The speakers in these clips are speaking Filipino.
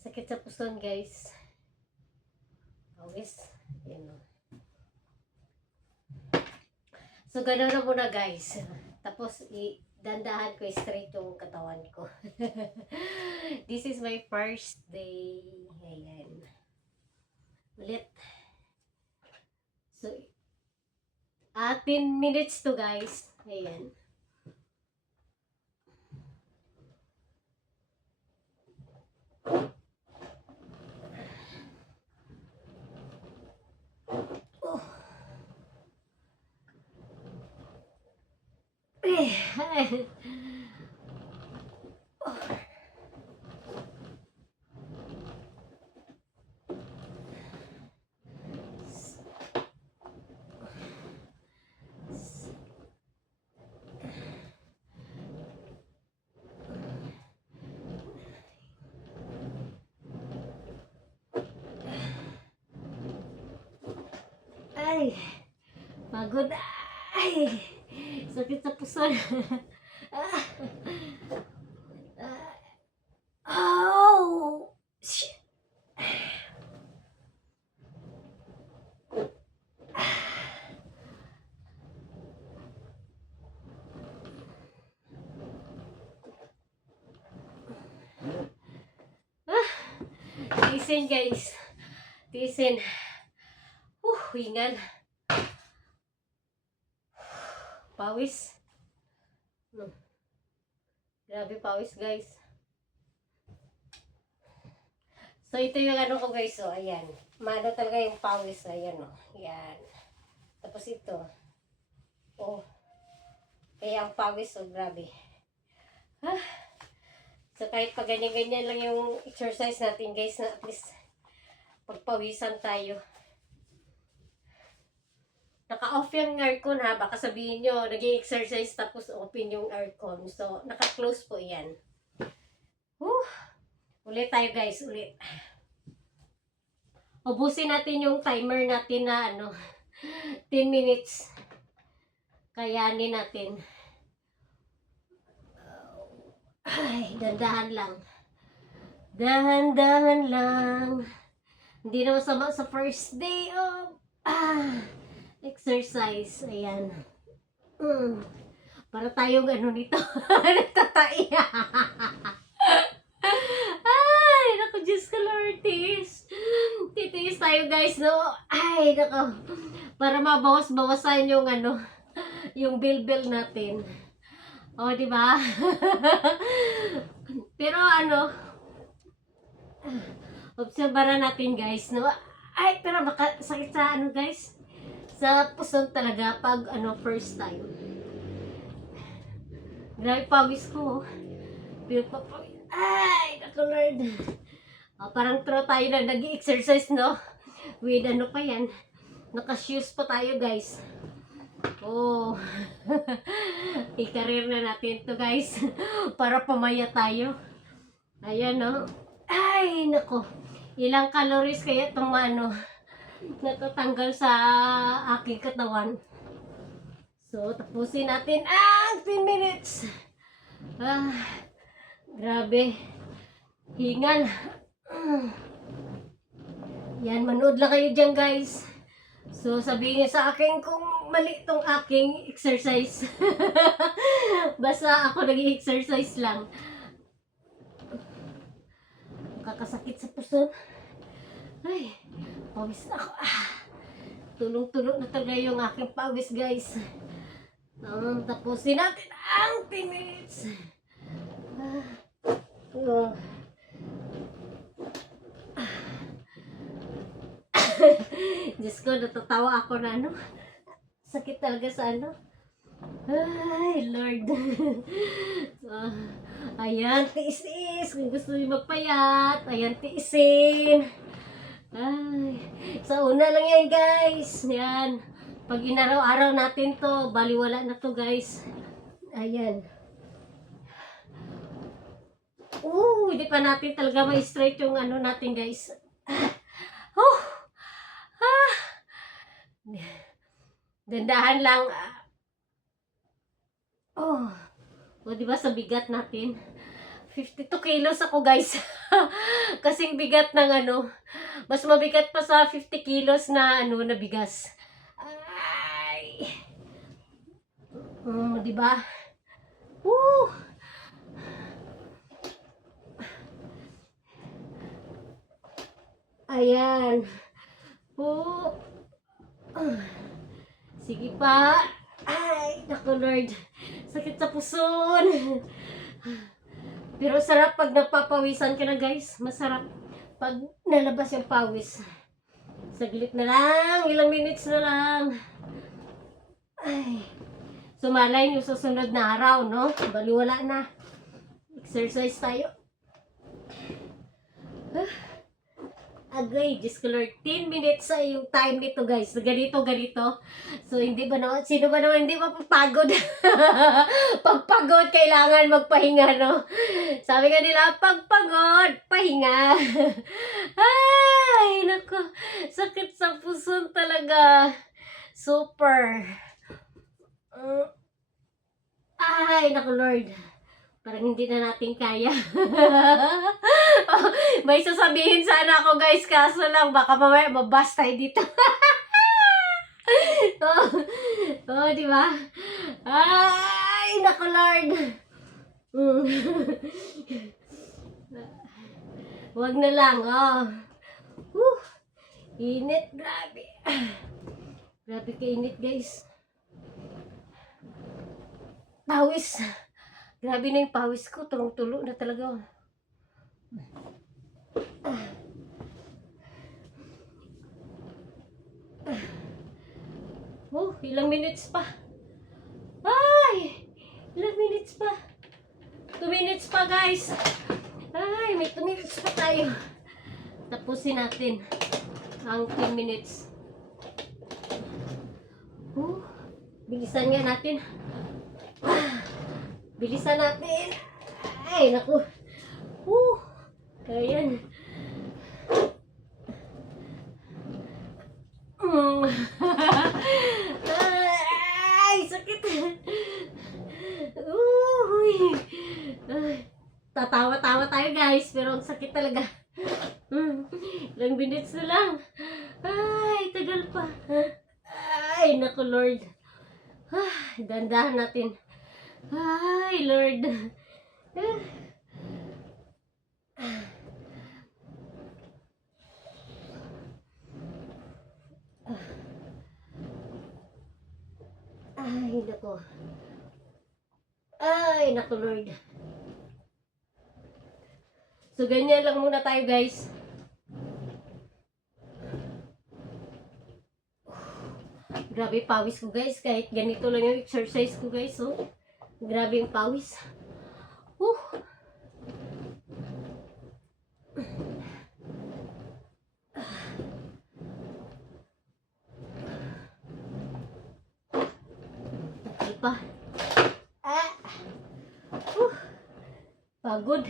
Sakit sa puson, guys. Pawis. Yan o. So, gano'n na muna, guys. Tapos, dandahan ko straight yung katawan ko. This is my first day. Ayan. Ulit. So, 10 minutes to, guys. Ayan. Oh. Ay, pagod. Ay, sakit sa puson. Oh, shit. Tisin, guys. Tisin. Hingan. Pawis. Grabe pawis, guys. So, ito yung ano ko, guys. So, ayan. Mano talaga yung pawis. Ayan, o. Ayan. Tapos ito. Oh. Kaya ang pawis, so, grabe. So, kahit pa ganyan-ganyan lang yung exercise natin, guys, na at least pagpawisan tayo. Naka-off yung aircon, ha. Baka sabihin nyo, nag-i-exercise tapos open yung aircon. So, naka-close po yan. Ulit tayo, guys. Ulit. Ubusin natin yung timer natin na 10 minutes. Kayanin natin. Ay, dandahan lang. Dahan-dahan lang. Hindi naman sama sa first day of exercise. Ayan. Para tayong nito. Nagtatai. Ay, naku, Diyos ko, Lortis. Titiis tayo, guys, no? Ay, naku. Para mabawas-bawasan yung yung bill natin. O, di ba? Pero obserbaran natin, guys, no? Ay, pero baka sakit sa guys, sa puson talaga pag first time. Grabe pawis ko. Pero ay, naku, Lord. Parang true tayo na nag-exercise, no? With pa yan. Naka-shoes pa tayo, guys. Oh. I-career na natin to, guys. Para pumaya tayo. Ayan, no? Ay, nako. Ilang calories kaya itong natatanggal sa aking katawan. So, tapusin natin ang 10 minutes. Grabe. Hingan. Yan, manood lang kayo dyan, guys. So, sabihin niyo sa akin kung mali itong aking exercise. Basta ako nag-i-exercise lang. Kakasakit sa puso. Ay, pawis na ako. Tulong-tulong na talaga yung aking pawis, guys. Tapusin natin ang 10 minutes. Diyos ko, natatawa ako na sakit talaga sa Ay, Lord. Ayan, tiis-tiis. Kung gusto niyo magpayat, ayan, tiisin. Ay, sa una lang yan, guys. Yan. Pag inaraw-araw natin to, baliwala na to, guys. Ayan. Hindi pa natin talaga ma-straight yung natin, guys. Dandahan lang. O, diba sa bigat natin? 52 kilos ako guys. Kasing bigat ng ano. Mas mabigat pa sa 50 kilos na ano na bigas. Ay. Di ba? Woo! Ayan. Woo! Sige pa. Ay, naku Lord. Sakit sa puson. Pero sarap pag napapawisan ka na guys. Masarap pag nalabas yung pawis. Saglit na lang. Ilang minutes na lang. Ay. Sumalay yung susunod na araw, no? Baliwala na. Exercise tayo. Agay, Diyos ko Lord, 10 minutes sa yung time nito guys. Ganito. So, hindi ba naman, sino ba naman hindi mapapagod? Pagpagod, kailangan magpahinga, no? Sabi nga nila, pagpagod, pahinga. Ay, naku, sakit sa puso talaga. Super. Ay, naku Lord. Parang hindi na natin kaya. May sasabihin sana ako guys, kaso lang baka mamaya mabas tayo dito. Di ba? Ay, naku Lord. Wag na lang, Init, grabe. Grabe ka init guys. Pawis. Grabe na yung pawis ko. Tulong-tulo na talaga. Ilang minutes pa. Ay! Ilang minutes pa. 2 minutes pa guys. Ay, may 2 minutes pa tayo. Tapusin natin ang 10 minutes. Bilisan nga natin. Bilisan natin. Ay, naku. Ayan. Ay, sakit. Tatawa-tawa tayo guys, pero ang sakit talaga. Ilang minutes na lang. Ay, tagal pa. Ay, naku Lord. Dandahan natin. Ay, Lord. Ay, naku. Ay, naku, Lord. So, ganyan lang muna tayo, guys. Grabe pawis ko, guys. Kahit ganito lang yung exercise ko, guys. Grabe yung pawis. Tagal pa. Pagod.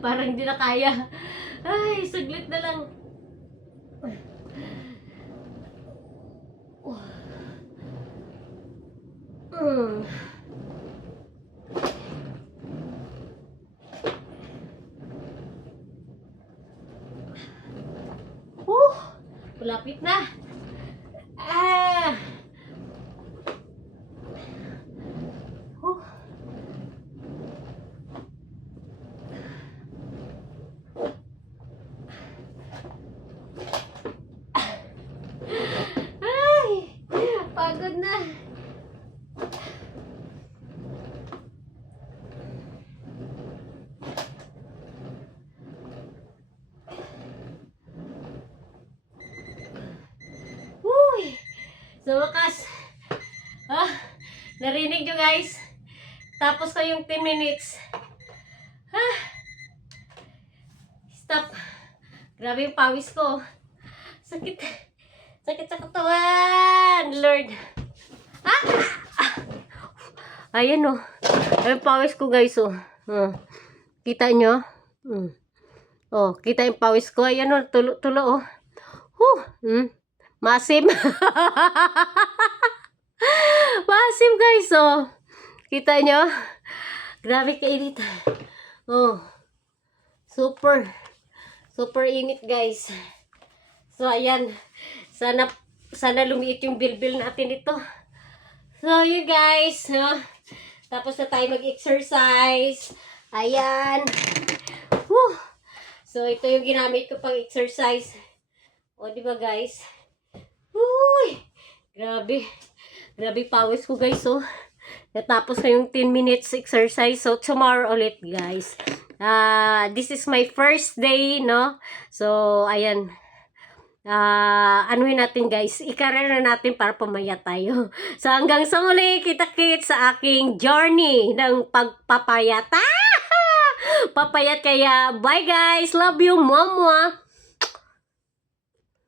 Parang hindi na kaya. Ay, saglit na lang. Malapit na. Ay, pagod na. Sa wakas, narinig nyo guys, tapos ko yung 10 minutes. Stop. Grabe yung pawis ko. Sakit Sakit sa katawan! Lord. Ah! Ayan o. Ayan pawis ko guys o. Kita nyo? Oh, kita yung pawis ko. Ayan o, tulo o. Masim. Masim guys o. Kita nyo? Grabe kainit. Oh. Super. Super init guys. So ayan. Sana lumiit yung bilbil natin ito. So you guys. Tapos na tayo mag-exercise. Ayan. Whew. So ito yung ginamit ko pang exercise. O diba guys? Uy. Grabe. Grabe pawis ko guys oh. Natapos na yung 10 minutes exercise. So, tomorrow ulit, guys. This is my first day, no? So, ayan. Anuhin natin, guys. Ikarar na natin para pumayat tayo. So, hanggang sa muli, kita-kits sa aking journey ng pagpapayat. Papayat kaya. Bye, guys. Love you, mama.